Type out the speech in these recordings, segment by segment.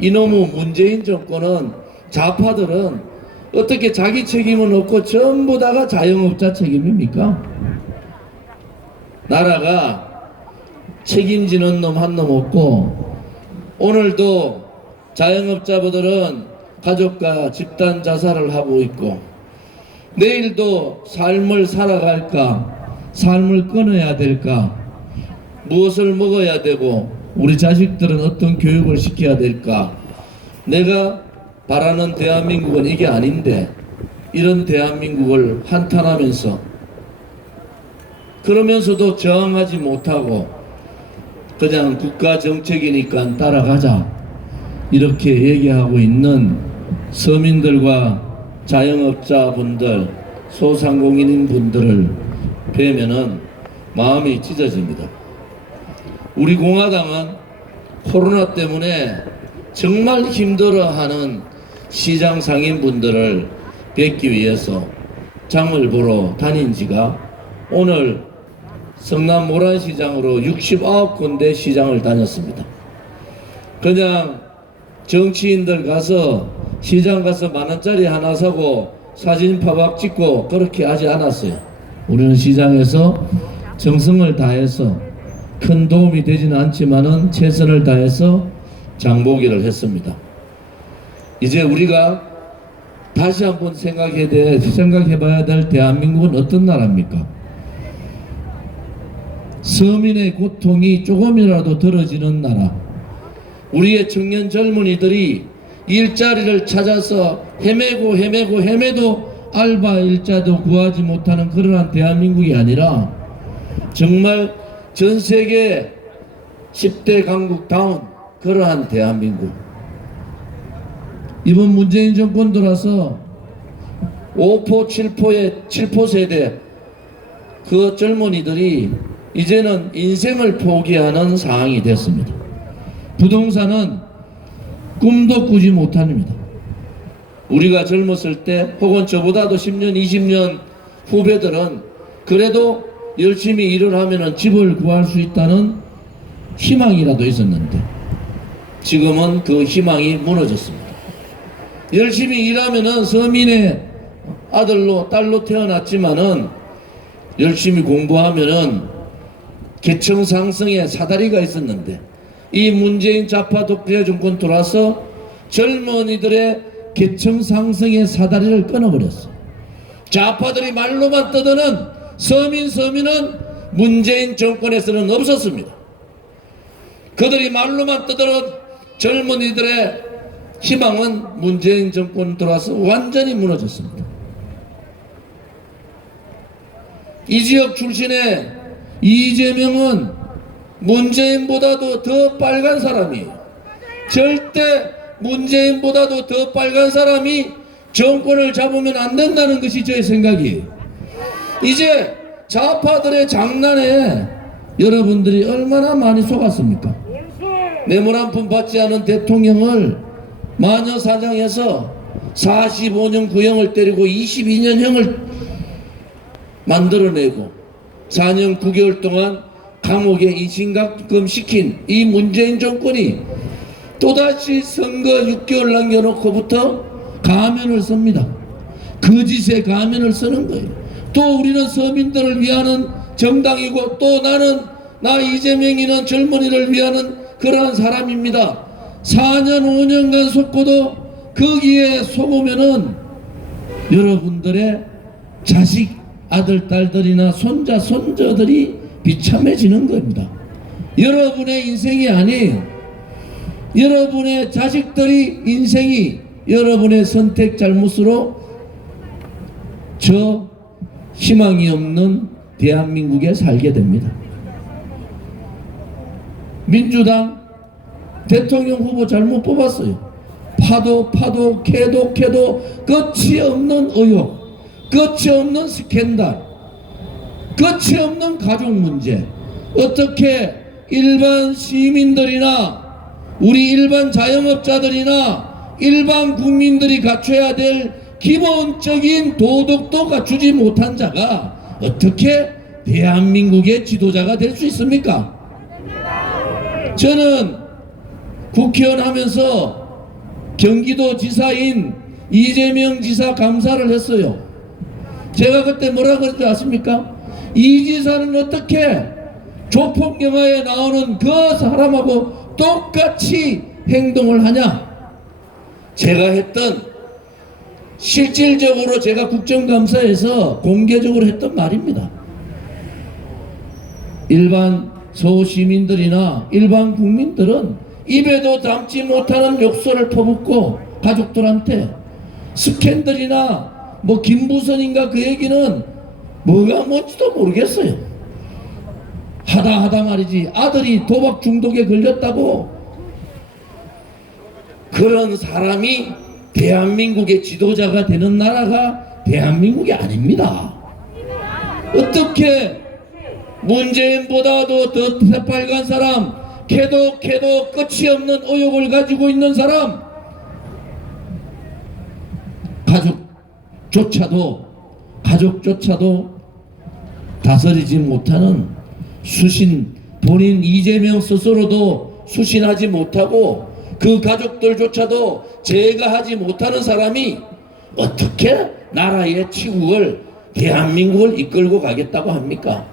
이놈의 문재인 정권은, 좌파들은 어떻게 자기 책임은 없고 전부 다가 자영업자 책임입니까? 나라가 책임지는 놈 한 놈 없고, 오늘도 자영업자분들은 가족과 집단 자살을 하고 있고, 내일도 삶을 살아갈까, 삶을 끊어야 될까, 무엇을 먹어야 되고 우리 자식들은 어떤 교육을 시켜야 될까. 내가 바라는 대한민국은 이게 아닌데, 이런 대한민국을 한탄하면서, 그러면서도 저항하지 못하고 그냥 국가 정책이니까 따라가자 이렇게 얘기하고 있는 서민들과 자영업자분들, 소상공인인 분들을 뵈면은 마음이 찢어집니다. 우리 공화당은 코로나 때문에 정말 힘들어하는 시장 상인분들을 뵙기 위해서 장을 보러 다닌 지가, 오늘 성남 모란시장으로 69군데 시장을 다녔습니다. 그냥 정치인들 가서 시장 가서 만원짜리 하나 사고 사진 파박 찍고 그렇게 하지 않았어요. 우리는 시장에서 정성을 다해서, 큰 도움이 되지는 않지만은 최선을 다해서 장보기를 했습니다. 이제 우리가 다시 한번 생각해봐야 될 대한민국은 어떤 나라입니까? 서민의 고통이 조금이라도 덜어지는 나라. 우리의 청년 젊은이들이 일자리를 찾아서 헤매도 알바 일자도 구하지 못하는 그러한 대한민국이 아니라, 정말 전 세계 10대 강국다운 그러한 대한민국. 이번 문재인 정권 들어서 5포 7포 세대 그 젊은이들이 이제는 인생을 포기하는 상황이 됐습니다. 부동산은 꿈도 꾸지 못합니다. 우리가 젊었을 때, 혹은 저보다도 10년 20년 후배들은 그래도 열심히 일을 하면 집을 구할 수 있다는 희망이라도 있었는데, 지금은 그 희망이 무너졌습니다. 열심히 일하면은 서민의 아들로 딸로 태어났지만은, 열심히 공부하면은 계층 상승의 사다리가 있었는데, 이 문재인 좌파 독재 정권 들어와서 젊은이들의 계층 상승의 사다리를 끊어버렸어. 좌파들이 말로만 떠드는 서민은 문재인 정권에서는 없었습니다. 그들이 말로만 떠드는 젊은이들의 희망은 문재인 정권 들어와서 완전히 무너졌습니다. 이 지역 출신의 이재명은 문재인보다도 더 빨간 사람이에요. 절대 문재인보다도 더 빨간 사람이 정권을 잡으면 안 된다는 것이 저의 생각이에요. 이제 좌파들의 장난에 여러분들이 얼마나 많이 속았습니까? 뇌물 한 푼 받지 않은 대통령을 마녀 사냥해서 45년 구형을 때리고 22년형을 만들어내고 4년 9개월 동안 감옥에 이신각금 시킨 이 문재인 정권이 또다시 선거 6개월 남겨놓고부터 가면을 씁니다. 거짓의 가면을 쓰는 거예요. 또 우리는 서민들을 위하는 정당이고, 또 나 이재명이는 젊은이를 위하는 그러한 사람입니다. 4년 5년간 속고도 거기에 속으면은 여러분들의 자식 아들 딸들이나 손자 손자들이 비참해지는 겁니다. 여러분의 인생이 아니에요. 여러분의 자식들이 인생이 여러분의 선택 잘못으로 저 희망이 없는 대한민국에 살게 됩니다. 민주당 대통령 후보 잘못 뽑았어요. 파도 캐도 끝이 없는 의혹, 끝이 없는 스캔들, 끝이 없는 가족 문제. 어떻게 일반 시민들이나 우리 일반 자영업자들이나 일반 국민들이 갖춰야 될 기본적인 도덕도 갖추지 못한 자가 어떻게 대한민국의 지도자가 될 수 있습니까? 저는 국회의원 하면서 경기도 지사인 이재명 지사 감사를 했어요. 제가 그때 뭐라 그랬지 아십니까? 이 지사는 어떻게 조폭 영화에 나오는 그 사람하고 똑같이 행동을 하냐? 제가 했던, 실질적으로 제가 국정감사에서 공개적으로 했던 말입니다. 일반 소시민들이나 일반 국민들은 입에도 담지 못하는 욕설을 퍼붓고 가족들한테 스캔들이나 뭐 김부선인가 그 얘기는 뭐가 뭔지도 모르겠어요. 하다 말이지 아들이 도박 중독에 걸렸다고. 그런 사람이 대한민국의 지도자가 되는 나라가 대한민국이 아닙니다. 어떻게 문재인보다도 더 새빨간 사람, 캐도 끝이 없는 의혹을 가지고 있는 사람, 가족조차도 다스리지 못하는 수신, 본인 이재명 스스로도 수신하지 못하고 그 가족들조차도 제거하지 못하는 사람이 어떻게 나라의 치국을, 대한민국을 이끌고 가겠다고 합니까?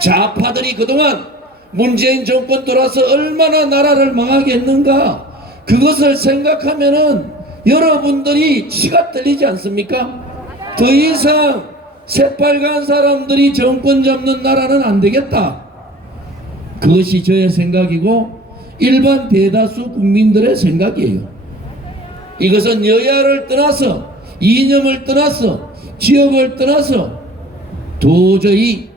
좌파들이 그동안 문재인 정권 들어서 얼마나 나라를 망하게 했는가, 그것을 생각하면은 여러분들이 치가 떨리지 않습니까? 더 이상 새빨간 사람들이 정권 잡는 나라는 안 되겠다. 그것이 저의 생각이고 일반 대다수 국민들의 생각이에요. 이것은 여야를 떠나서, 이념을 떠나서, 지역을 떠나서 도저히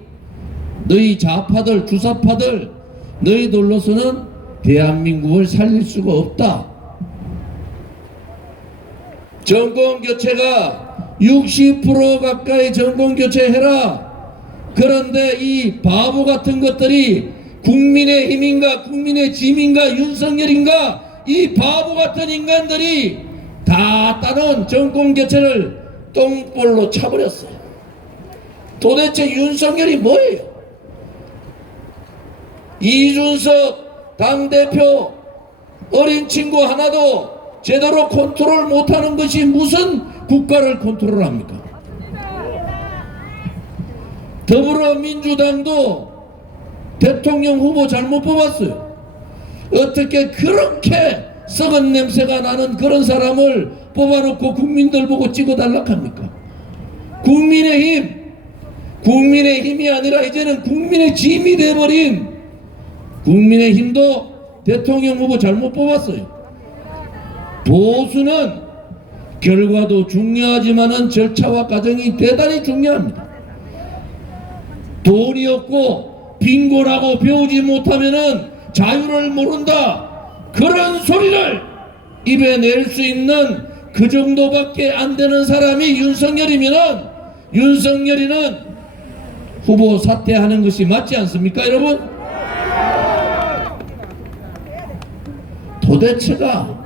너희 좌파들, 주사파들, 너희들로서는 대한민국을 살릴 수가 없다. 정권교체가 60% 가까이 정권교체해라. 그런데 이 바보 같은 것들이 국민의힘인가 국민의짐인가 윤석열인가, 이 바보 같은 인간들이 다 따놓은 정권교체를 똥볼로 차버렸어요. 도대체 윤석열이 뭐예요? 이준석 당대표 어린 친구 하나도 제대로 컨트롤 못하는 것이 무슨 국가를 컨트롤합니까? 더불어민주당도 대통령 후보 잘못 뽑았어요. 어떻게 그렇게 썩은 냄새가 나는 그런 사람을 뽑아놓고 국민들 보고 찍어달라고 합니까? 국민의힘이 아니라 이제는 국민의 짐이 돼버린 국민의힘도 대통령 후보 잘못 뽑았어요. 보수는 결과도 중요하지만은 절차와 과정이 대단히 중요합니다. 돈이 없고 빈곤하고 배우지 못하면은 자유를 모른다, 그런 소리를 입에 낼 수 있는 그 정도밖에 안 되는 사람이 윤석열이면은, 윤석열이는 후보 사퇴하는 것이 맞지 않습니까, 여러분? 도대체가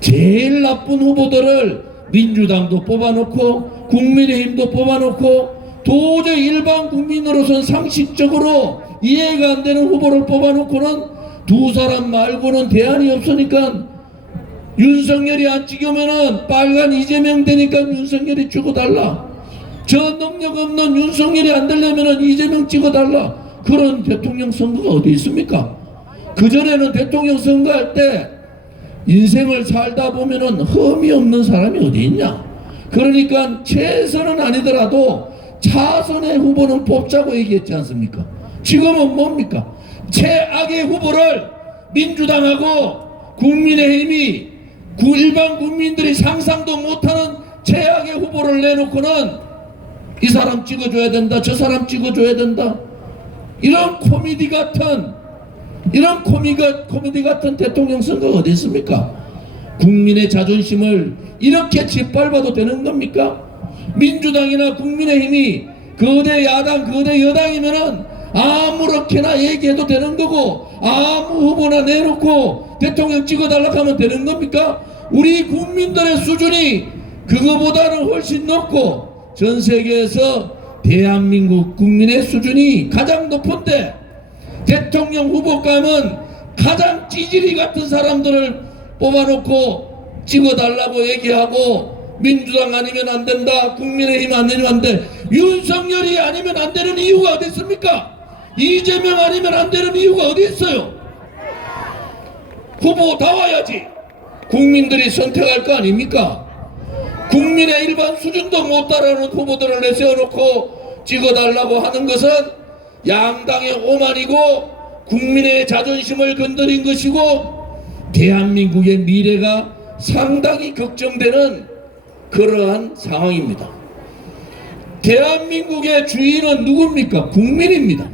제일 나쁜 후보들을 민주당도 뽑아놓고 국민의힘도 뽑아놓고 도저히 일반 국민으로서는 상식적으로 이해가 안 되는 후보를 뽑아놓고는 두 사람 말고는 대안이 없으니까 윤석열이 안 찍으면은 빨간 이재명 되니까 윤석열이 찍어달라. 저 능력 없는 윤석열이 안 되려면은 이재명 찍어달라. 그런 대통령 선거가 어디 있습니까? 그전에는 대통령 선거할 때 인생을 살다 보면은 흠이 없는 사람이 어디 있냐? 그러니까 최선은 아니더라도 차선의 후보는 뽑자고 얘기했지 않습니까? 지금은 뭡니까? 최악의 후보를 민주당하고 국민의힘이 일반 국민들이 상상도 못하는 최악의 후보를 내놓고는 이 사람 찍어줘야 된다, 저 사람 찍어줘야 된다, 이런 코미디 같은 대통령 선거가 어디 있습니까? 국민의 자존심을 이렇게 짓밟아도 되는 겁니까? 민주당이나 국민의힘이 거대 야당, 거대 여당이면은 아무렇게나 얘기해도 되는 거고, 아무 후보나 내놓고 대통령 찍어달라고 하면 되는 겁니까? 우리 국민들의 수준이 그거보다는 훨씬 높고 전 세계에서 대한민국 국민의 수준이 가장 높은데, 대통령 후보감은 가장 찌질이 같은 사람들을 뽑아놓고 찍어달라고 얘기하고 민주당 아니면 안 된다, 국민의힘 아니면 안 돼, 윤석열이 아니면 안 되는 이유가 어디 있습니까? 이재명 아니면 안 되는 이유가 어디 있어요? 후보 다 와야지 국민들이 선택할 거 아닙니까? 국민의 일반 수준도 못 따라오는 후보들을 내세워놓고 찍어달라고 하는 것은 양당의 오만이고 국민의 자존심을 건드린 것이고 대한민국의 미래가 상당히 걱정되는 그러한 상황입니다. 대한민국의 주인은 누굽니까? 국민입니다.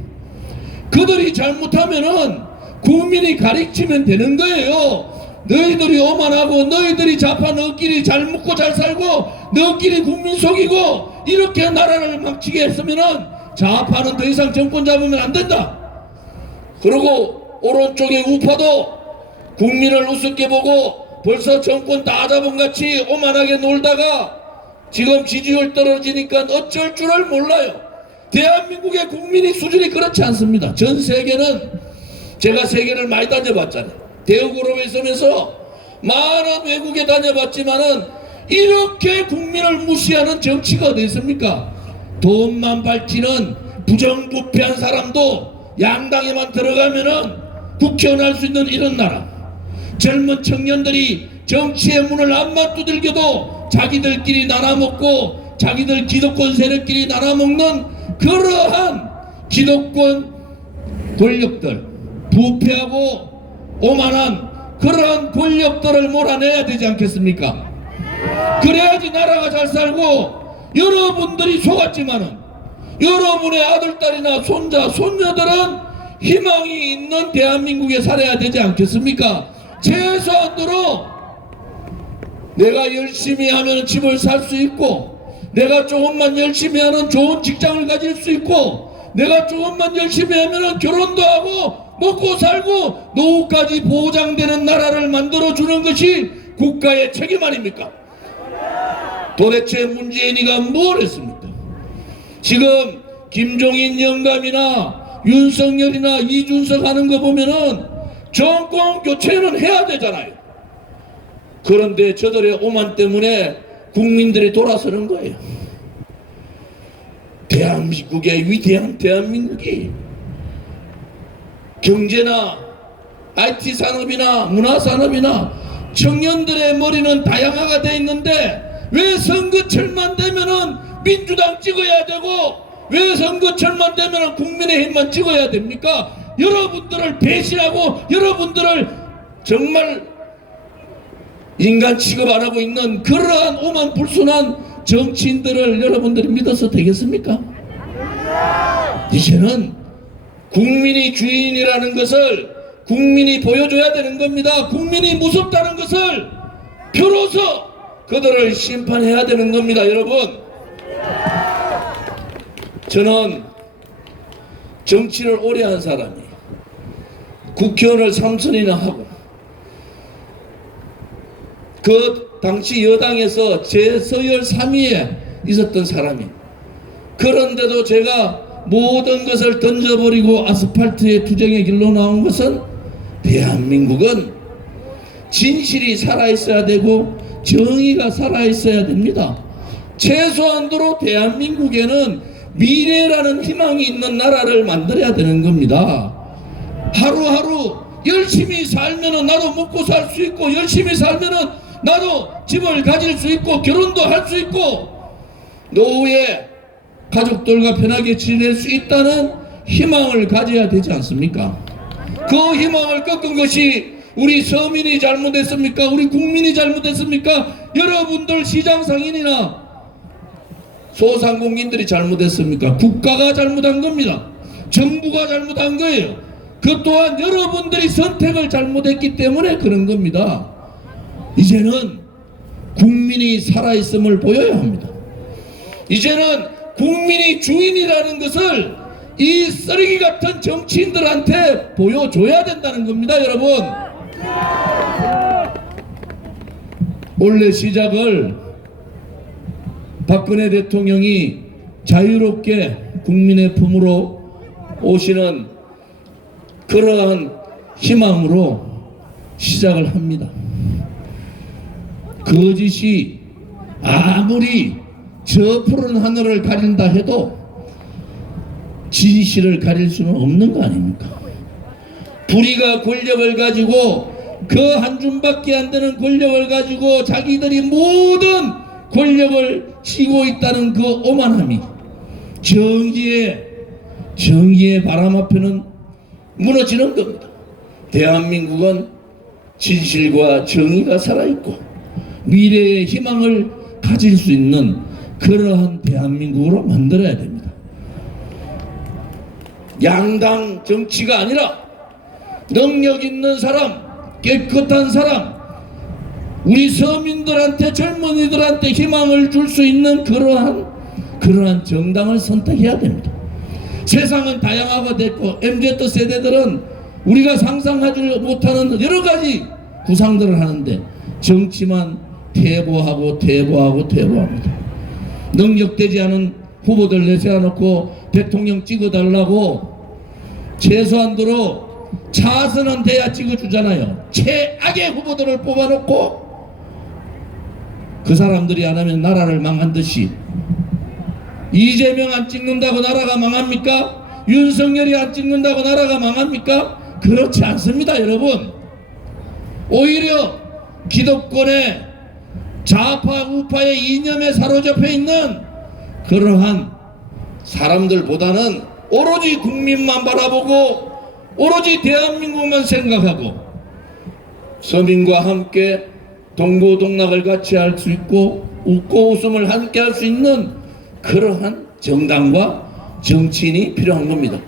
그들이 잘못하면은 국민이 가르치면 되는 거예요. 너희들이 오만하고 너희들이 좌파 너끼리 잘 먹고 잘 살고 너끼리 국민 속이고 이렇게 나라를 망치게 했으면은 좌파는 더 이상 정권 잡으면 안 된다. 그리고 오른쪽의 우파도 국민을 우습게 보고 벌써 정권 다 잡은 같이 오만하게 놀다가 지금 지지율 떨어지니까 어쩔 줄을 몰라요. 대한민국의 국민이 수준이 그렇지 않습니다. 전 세계는 제가 세계를 많이 다녀봤잖아요. 대우그룹에 있으면서 많은 외국에 다녀봤지만은 이렇게 국민을 무시하는 정치가 어디 있습니까? 돈만 밝히는 부정부패한 사람도 양당에만 들어가면은 국회의원 할 수 있는 이런 나라. 젊은 청년들이 정치의 문을 안만 두들겨도 자기들끼리 나눠먹고 자기들 기득권 세력끼리 나눠먹는 그러한 기득권 권력들, 부패하고 오만한 그러한 권력들을 몰아내야 되지 않겠습니까? 그래야지 나라가 잘 살고 여러분들이 속았지만은 여러분의 아들딸이나 손자, 손녀들은 희망이 있는 대한민국에 살아야 되지 않겠습니까? 최소한으로 내가 열심히 하면 집을 살 수 있고 내가 조금만 열심히 하면 좋은 직장을 가질 수 있고 내가 조금만 열심히 하면 결혼도 하고 먹고 살고 노후까지 보장되는 나라를 만들어주는 것이 국가의 책임 아닙니까? 도대체 문재인이가 뭘 했습니까? 지금 김종인 영감이나 윤석열이나 이준석 하는 거 보면은 정권 교체는 해야 되잖아요. 그런데 저들의 오만 때문에 국민들이 돌아서는 거예요. 대한민국의 위대한 대한민국이 경제나 IT 산업이나 문화 산업이나 청년들의 머리는 다양화가 되어 있는데 왜 선거철만 되면은 민주당 찍어야 되고 왜 선거철만 되면은 국민의힘만 찍어야 됩니까? 여러분들을 배신하고 여러분들을 정말 인간 취급 안 하고 있는 그러한 오만불순한 정치인들을 여러분들이 믿어서 되겠습니까? 이제는 국민이 주인이라는 것을 국민이 보여줘야 되는 겁니다. 국민이 무섭다는 것을 표로서 그들을 심판해야 되는 겁니다. 여러분, 저는 정치를 오래 한 사람이에요. 국회의원을 3선이나 하고 그 당시 여당에서 제서열 3위에 있었던 사람이에요. 그런데도 제가 모든 것을 던져버리고 아스팔트의 투쟁의 길로 나온 것은 대한민국은 진실이 살아있어야 되고 정의가 살아있어야 됩니다. 최소한도로 대한민국에는 미래라는 희망이 있는 나라를 만들어야 되는 겁니다. 하루하루 열심히 살면은 나도 먹고 살 수 있고 열심히 살면은 나도 집을 가질 수 있고 결혼도 할 수 있고 노후에 가족들과 편하게 지낼 수 있다는 희망을 가져야 되지 않습니까? 그 희망을 꺾은 것이 우리 서민이 잘못했습니까? 우리 국민이 잘못했습니까? 여러분들 시장 상인이나 소상공인들이 잘못했습니까? 국가가 잘못한 겁니다. 정부가 잘못한 거예요. 그 또한 여러분들이 선택을 잘못했기 때문에 그런 겁니다. 이제는 국민이 살아있음을 보여야 합니다. 이제는 국민이 주인이라는 것을 이 쓰레기 같은 정치인들한테 보여줘야 된다는 겁니다. 여러분, 원래 시작을 박근혜 대통령이 자유롭게 국민의 품으로 오시는 그러한 희망으로 시작을 합니다. 거짓이 아무리 저 푸른 하늘을 가린다 해도 진실을 가릴 수는 없는 거 아닙니까? 불의가 권력을 가지고 그 한 줌밖에 안 되는 권력을 가지고 자기들이 모든 권력을 쥐고 있다는 그 오만함이 정의의 바람 앞에는 무너지는 겁니다. 대한민국은 진실과 정의가 살아있고 미래의 희망을 가질 수 있는 그러한 대한민국으로 만들어야 됩니다. 양당 정치가 아니라 능력 있는 사람, 깨끗한 사람, 우리 서민들한테, 젊은이들한테 희망을 줄 수 있는 그러한 정당을 선택해야 됩니다. 세상은 다양화가 됐고 MZ 세대들은 우리가 상상하지 못하는 여러 가지 구상들을 하는데 정치만 퇴보합니다. 능력되지 않은 후보들 내세워놓고 대통령 찍어달라고 최소한도로 차선은 돼야 찍어주잖아요. 최악의 후보들을 뽑아놓고 그 사람들이 안 하면 나라를 망한 듯이 이재명 안 찍는다고 나라가 망합니까? 윤석열이 안 찍는다고 나라가 망합니까? 그렇지 않습니다, 여러분. 오히려 기득권의 좌파 우파의 이념에 사로잡혀 있는 그러한 사람들보다는 오로지 국민만 바라보고 오로지 대한민국만 생각하고 서민과 함께 동고동락을 같이 할 수 있고 웃고 웃음을 함께 할 수 있는 그러한 정당과 정치인이 필요한 겁니다.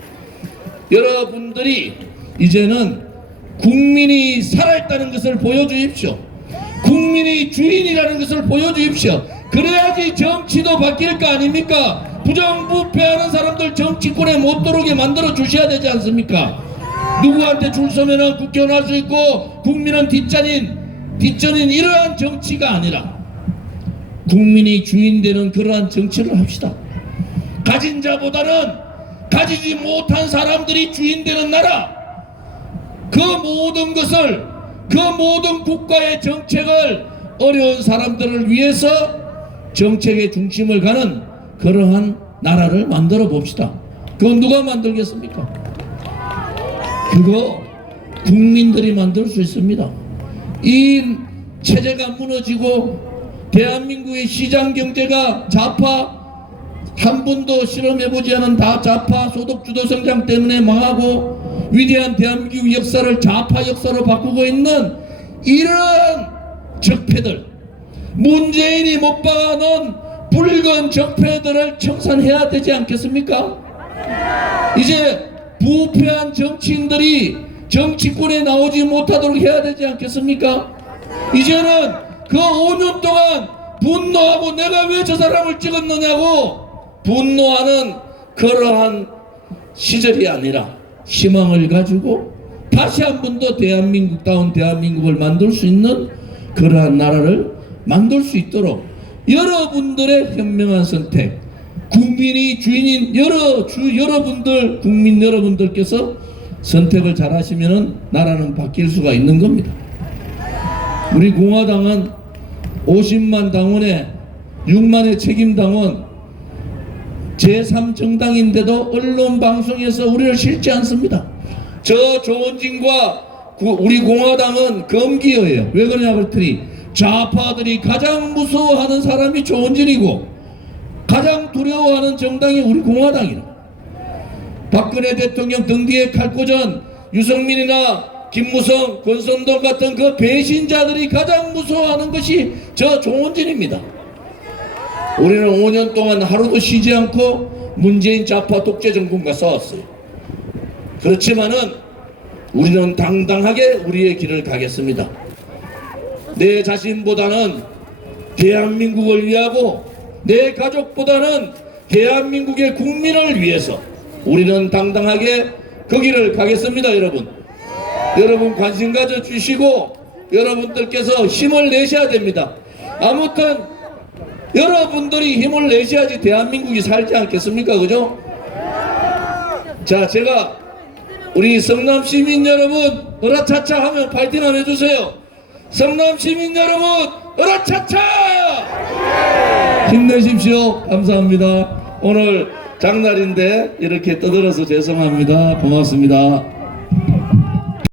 여러분들이 이제는 국민이 살아있다는 것을 보여주십시오. 국민이 주인이라는 것을 보여주십시오. 그래야지 정치도 바뀔 거 아닙니까? 부정부패하는 사람들 정치권에 못 들어오게 만들어 주셔야 되지 않습니까? 누구한테 줄 서면은 국회의원 할 수 있고 국민은 뒷전인 이러한 정치가 아니라 국민이 주인 되는 그러한 정치를 합시다. 가진 자보다는 가지지 못한 사람들이 주인 되는 나라, 그 모든 것을, 그 모든 국가의 정책을 어려운 사람들을 위해서 정책의 중심을 가는 그러한 나라를 만들어 봅시다. 그건 누가 만들겠습니까? 그거 국민들이 만들 수 있습니다. 이 체제가 무너지고 대한민국의 시장 경제가 좌파, 한 번도 실험해보지 않은 다 좌파 소득주도 성장 때문에 망하고 위대한 대한민국 역사를 좌파 역사로 바꾸고 있는 이런 적폐들, 문재인이 못 박아놓은 붉은 적폐들을 청산해야 되지 않겠습니까? 이제 부패한 정치인들이 정치권에 나오지 못하도록 해야 되지 않겠습니까? 이제는 그 5년 동안 분노하고 내가 왜 저 사람을 찍었느냐고 분노하는 그러한 시절이 아니라 희망을 가지고 다시 한 번 더 대한민국다운 대한민국을 만들 수 있는 그러한 나라를 만들 수 있도록 여러분들의 현명한 선택, 국민이 주인인 여러분들, 국민 여러분들께서 선택을 잘 하시면 나라는 바뀔 수가 있는 겁니다. 우리 공화당은 50만 당원에 6만의 책임당원 제3정당인데도 언론 방송에서 우리를 싫지 않습니다. 저 조원진과 우리 공화당은 검기어예요. 왜 그러냐 그랬더니 좌파들이 가장 무서워하는 사람이 조원진이고 가장 두려워하는 정당이 우리 공화당이라. 박근혜 대통령 등 뒤에 칼 꽂은 유승민이나 김무성, 권선동 같은 그 배신자들이 가장 무서워하는 것이 저 조원진입니다. 우리는 5년 동안 하루도 쉬지 않고 문재인 좌파 독재 정권과 싸웠어요. 그렇지만은 우리는 당당하게 우리의 길을 가겠습니다. 내 자신보다는 대한민국을 위하고 내 가족보다는 대한민국의 국민을 위해서 우리는 당당하게 그 길을 가겠습니다. 여러분 관심 가져 주시고 여러분들께서 힘을 내셔야 됩니다. 아무튼 여러분들이 힘을 내셔야지 대한민국이 살지 않겠습니까? 그죠? 자, 제가 우리 성남 시민 여러분 으라차차 하면 파이팅 한번 해주세요. 성남 시민 여러분, 으라차차! 힘내십시오. 감사합니다. 오늘 장날인데 이렇게 떠들어서 죄송합니다. 고맙습니다.